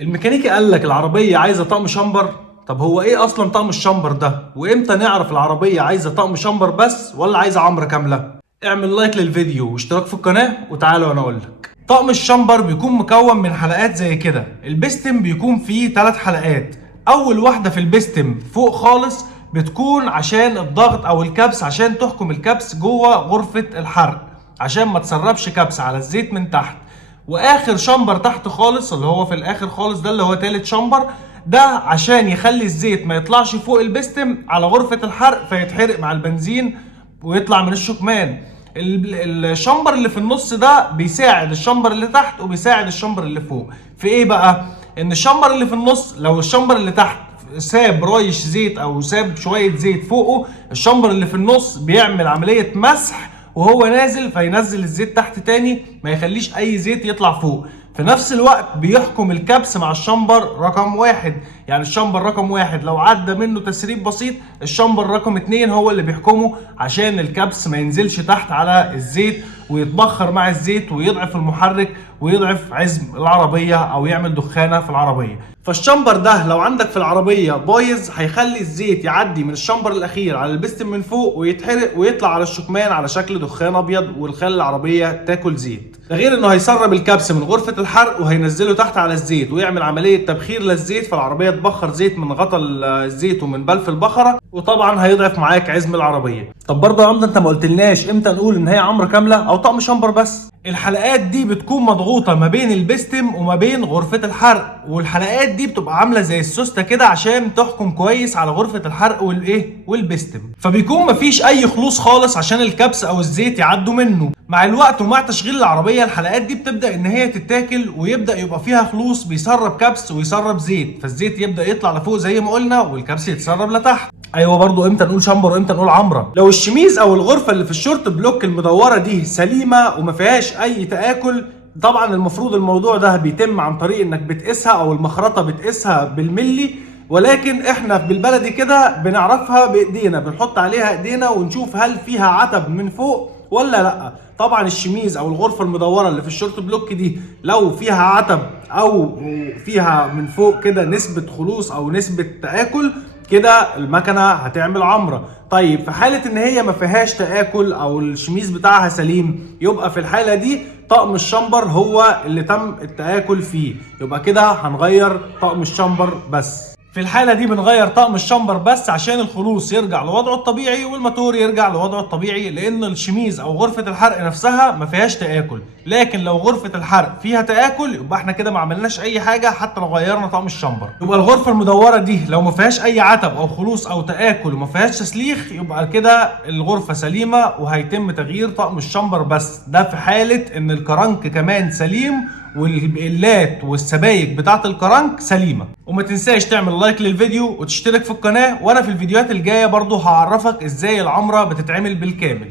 الميكانيكي قال لك العربية عايزة طقم شامبر. طب هو ايه اصلا طقم الشامبر ده؟ وامتى نعرف العربية عايزة طقم شامبر بس ولا عايزة عمرة كاملة؟ اعمل لايك للفيديو واشتراك في القناة وتعالى وانا اقول لك. طقم الشامبر بيكون مكون من حلقات زي كده. البستم بيكون فيه 3 حلقات. اول واحدة في البستم فوق خالص بتكون عشان الضغط او الكبس، عشان تحكم الكبس جوه غرفة الحرق، عشان ما تسربش كبس على الزيت من تحت. واخر شامبر تحت خالص اللي هو في الاخر خالص ده اللي هو تالت شامبر، ده عشان يخلي الزيت ما يطلعش فوق البستم على غرفة الحرق فيتحرق مع البنزين ويطلع من الشكمان. الشامبر اللي في النص ده بيساعد الشامبر اللي تحت وبيساعد الشامبر اللي فوق في ايه بقى؟ ان الشامبر اللي في النص لو الشامبر اللي تحت ساب رايش زيت او ساب شوية زيت فوقه، الشامبر اللي في النص بيعمل عملية مسح وهو نازل، فينزل الزيت تحت تاني ما يخليش اي زيت يطلع فوق. في نفس الوقت بيحكم الكبس مع الشامبر رقم 1، يعني الشامبر رقم 1 لو عدى منه تسريب بسيط الشامبر رقم 2 هو اللي بيحكمه، عشان الكبس ما ينزلش تحت على الزيت ويتبخر مع الزيت ويضعف المحرك ويضعف عزم العربية او يعمل دخانة في العربية. فالشامبر ده لو عندك في العربية بايظ هيخلي الزيت يعدي من الشامبر الاخير على البستم من فوق ويتحرق ويطلع على الشكمان على شكل دخان ابيض ويخلي العربية تاكل زيت. ده غير انه هيسرب الكبس من غرفة الحرق وهينزله تحت على الزيت ويعمل عملية تبخير للزيت، فالعربية تبخر زيت من غطا الزيت ومن بلف البخرة، وطبعا هيضعف معاك عزم العربية. طب برضه يا عمده انت ما قلتلناش امتى نقول ان هي عمرة كاملة او طقم شامبر بس؟ الحلقات دي بتكون مضغوطة ما بين البستم وما بين غرفة الحرق، والحلقات دي بتبقى عاملة زي السوستة كده عشان تحكم كويس على غرفة الحرق والبستم، فبيكون مفيش اي خلوص خالص عشان الكبس او الزيت يعدوا منه. مع الوقت ومع تشغيل العربية الحلقات دي بتبدأ ان هي تتاكل ويبدأ يبقى فيها خلوص بيسرب كبس ويسرب زيت، فالزيت يبدأ يطلع لفوق زي ما قلنا والكبس يتسرب لتحت. ايوه برضو امتى نقول شامبر وامتى نقول عمرة؟ لو الشميز او الغرفة اللي في الشورت بلوك المدورة دي سليمة وما فيهاش اي تآكل، طبعا المفروض الموضوع ده بيتم عن طريق انك بتقيسها او المخرطة بتقيسها بالملي، ولكن احنا بالبلدي كده بنعرفها بايدينا، بنحط عليها ايدينا ونشوف هل فيها عتب من فوق ولا لا. طبعا الشميز او الغرفه المدوره اللي في الشورت بلوك دي لو فيها عتب او فيها من فوق كده نسبه خلوص او نسبه تآكل، كده المكنه هتعمل عمره. طيب في حاله ان هي ما فيهاش تآكل او الشميز بتاعها سليم، يبقى في الحاله دي طقم الشامبر هو اللي تم التآكل فيه، يبقى كده هنغير طقم الشامبر بس. في الحالة دي بنغير طقم الشامبر بس عشان الخلوص يرجع لوضعه الطبيعي والموتور يرجع لوضعه الطبيعي، لأن الشميز أو غرفة الحرق نفسها ما فيهاش تآكل. لكن لو غرفة الحرق فيها تآكل يبقى احنا كده ما عملناش أي حاجة حتى لو غيرنا طقم الشامبر. يبقى الغرفة المدورة دي لو ما فيهاش أي عتب أو خلوص أو تآكل وما فيهاش تسليخ يبقى كده الغرفة سليمة وهيتم تغيير طقم الشامبر بس. ده في حالة إن الكرنك كمان سليم والبقلات والسبايك بتاعت الكرنك سليمه. وما تنساش تعمل لايك للفيديو وتشترك في القناه، وانا في الفيديوهات الجايه برضو هعرفك ازاي العمره بتتعمل بالكامل.